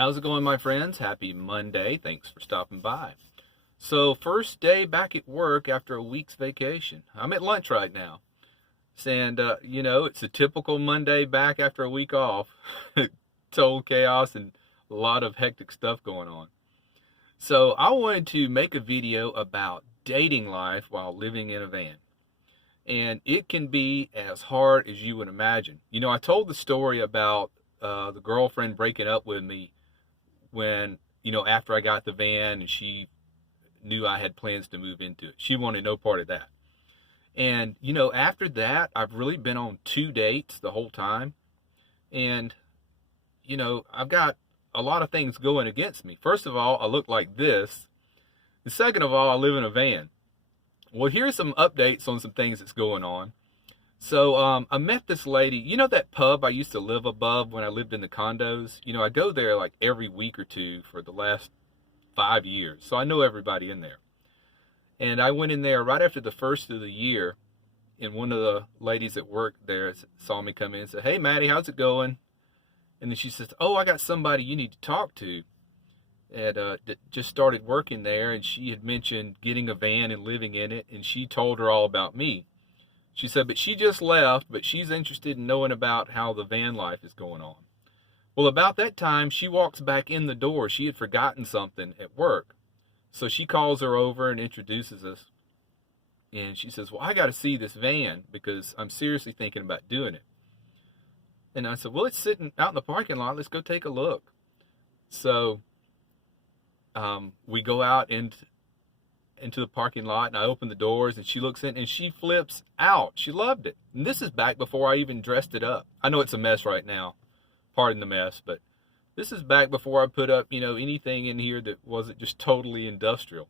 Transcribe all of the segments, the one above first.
How's it going, my friends? Happy Monday. Thanks for stopping by. So, first day back at work after a week's vacation. I'm at lunch right now. And, it's a typical Monday back after a week off. Total chaos and a lot of hectic stuff going on. So, I wanted to make a video about dating life while living in a van. And it can be as hard as you would imagine. I told the story about the girlfriend breaking up with me when, after I got the van and she knew I had plans to move into it. She wanted no part of that. And, after that, I've really been on 2 dates the whole time. And, I've got a lot of things going against me. First of all, I look like this. And second of all, I live in a van. Well, here's some updates on some things that's going on. So I met this lady. That pub I used to live above when I lived in the condos? I go there like every week or two for the last 5 years. So I know everybody in there. And I went in there right after the first of the year, and one of the ladies at work there saw me come in and said, "Hey, Maddie, how's it going?" And then she says, "Oh, I got somebody you need to talk to." And just started working there, and she had mentioned getting a van and living in it, and she told her all about me. She said, but she just left, but she's interested in knowing about how the van life is going on. Well, about that time, she walks back in the door. She had forgotten something at work. So she calls her over and introduces us. And she says, well, I got to see this van because I'm seriously thinking about doing it. And I said, well, it's sitting out in the parking lot. Let's go take a look. So we go out into the parking lot, and I open the doors, and she looks in and she flips out. She loved it. And this is back before I even dressed it up. I know it's a mess right now. Pardon the mess, but this is back before I put up, anything in here that wasn't just totally industrial.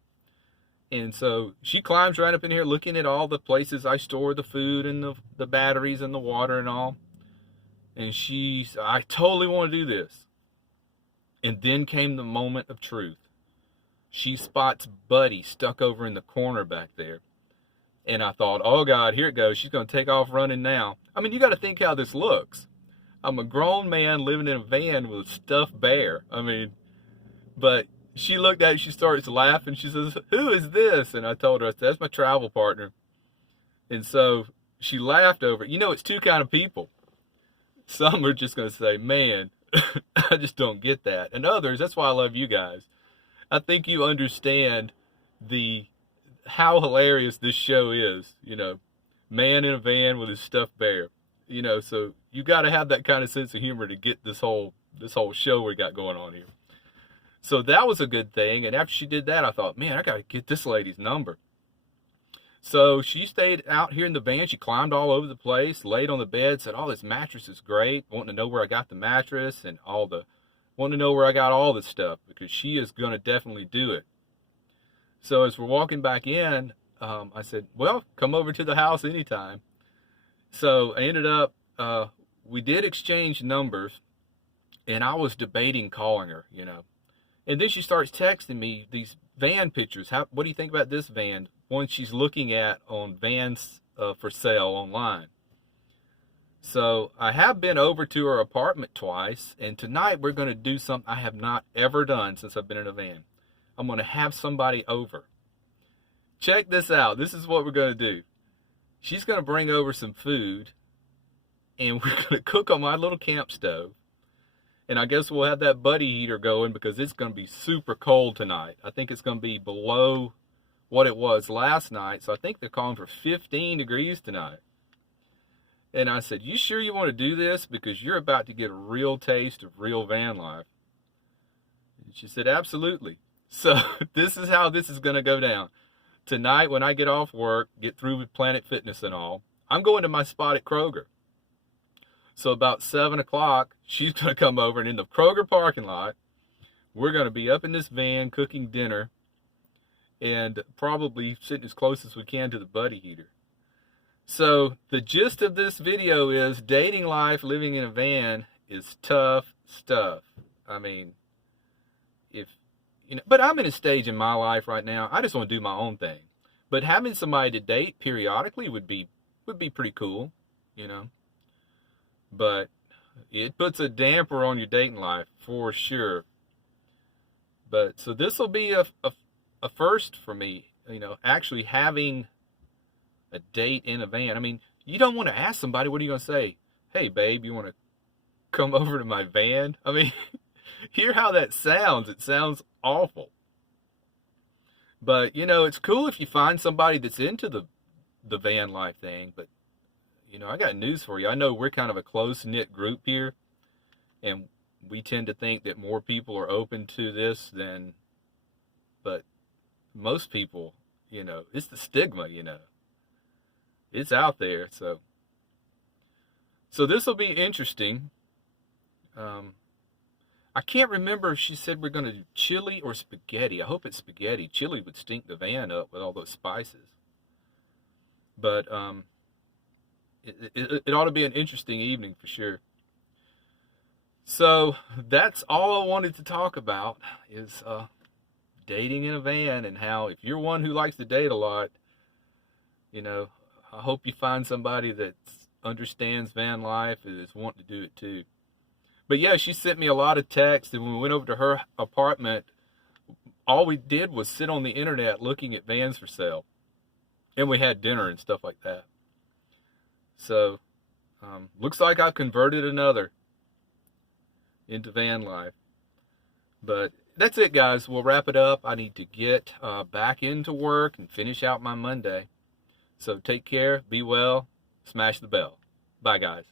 And so she climbs right up in here looking at all the places I store the food and the batteries and the water and all. And I totally want to do this. And then came the moment of truth. She spots Buddy stuck over in the corner back there. And I thought, oh God, here it goes. She's going to take off running now. I mean, you got to think how this looks. I'm a grown man living in a van with a stuffed bear. But she looked at it, she starts laughing. She says, who is this? And I told her, I said, that's my travel partner. And so she laughed over it. It's two kind of people. Some are just going to say, man, I just don't get that. And others, that's why I love you guys. I think you understand how hilarious this show is, man in a van with his stuffed bear, so you got to have that kind of sense of humor to get this whole show we got going on here. So that was a good thing. And after she did that, I thought, man, I got to get this lady's number. So she stayed out here in the van. She climbed all over the place, laid on the bed, said, oh, this mattress is great. Wanting to know where I got the mattress and wanting to know where I got all this stuff, because she is going to definitely do it. So as we're walking back in, I said, well, come over to the house anytime. So I ended up, we did exchange numbers, and I was debating calling her, And then she starts texting me these van pictures. What do you think about this van? One she's looking at on vans for sale online. So I have been over to her apartment twice, and tonight we're going to do something I have not ever done since I've been in a van. I'm going to have somebody over. Check this out. This is what we're going to do. She's going to bring over some food, and we're going to cook on my little camp stove. And I guess we'll have that buddy heater going because it's going to be super cold tonight. I think it's going to be below what it was last night. So I think they're calling for 15 degrees tonight. And I said, you sure you want to do this? Because you're about to get a real taste of real van life. And she said, absolutely. So this is how this is going to go down. Tonight, when I get off work, get through with Planet Fitness and all, I'm going to my spot at Kroger. So about 7 o'clock, she's going to come over, and in the Kroger parking lot, we're going to be up in this van cooking dinner and probably sitting as close as we can to the buddy heater. So the gist of this video is dating life, living in a van is tough stuff. But I'm in a stage in my life right now, I just want to do my own thing. But having somebody to date periodically would be pretty cool, But it puts a damper on your dating life for sure. But so this will be a first for me, actually having a date in a van. I mean, you don't want to ask somebody, what are you going to say? Hey, babe, you want to come over to my van? I mean, hear how that sounds. It sounds awful. But, it's cool if you find somebody that's into the van life thing. But, I got news for you. I know we're kind of a close-knit group here, and we tend to think that more people are open to this but most people, it's the stigma, it's out there. So this will be interesting. I can't remember if she said we're going to do chili or spaghetti. I hope it's spaghetti. Chili would stink the van up with all those spices. But it ought to be an interesting evening for sure. So that's all I wanted to talk about is dating in a van, and how if you're one who likes to date a lot, I hope you find somebody that understands van life and is wanting to do it too. But yeah, she sent me a lot of texts, and when we went over to her apartment, all we did was sit on the internet looking at vans for sale. And we had dinner and stuff like that. So, looks like I've converted another into van life. But that's it, guys. We'll wrap it up. I need to get back into work and finish out my Monday. So take care, be well, smash the bell. Bye, guys.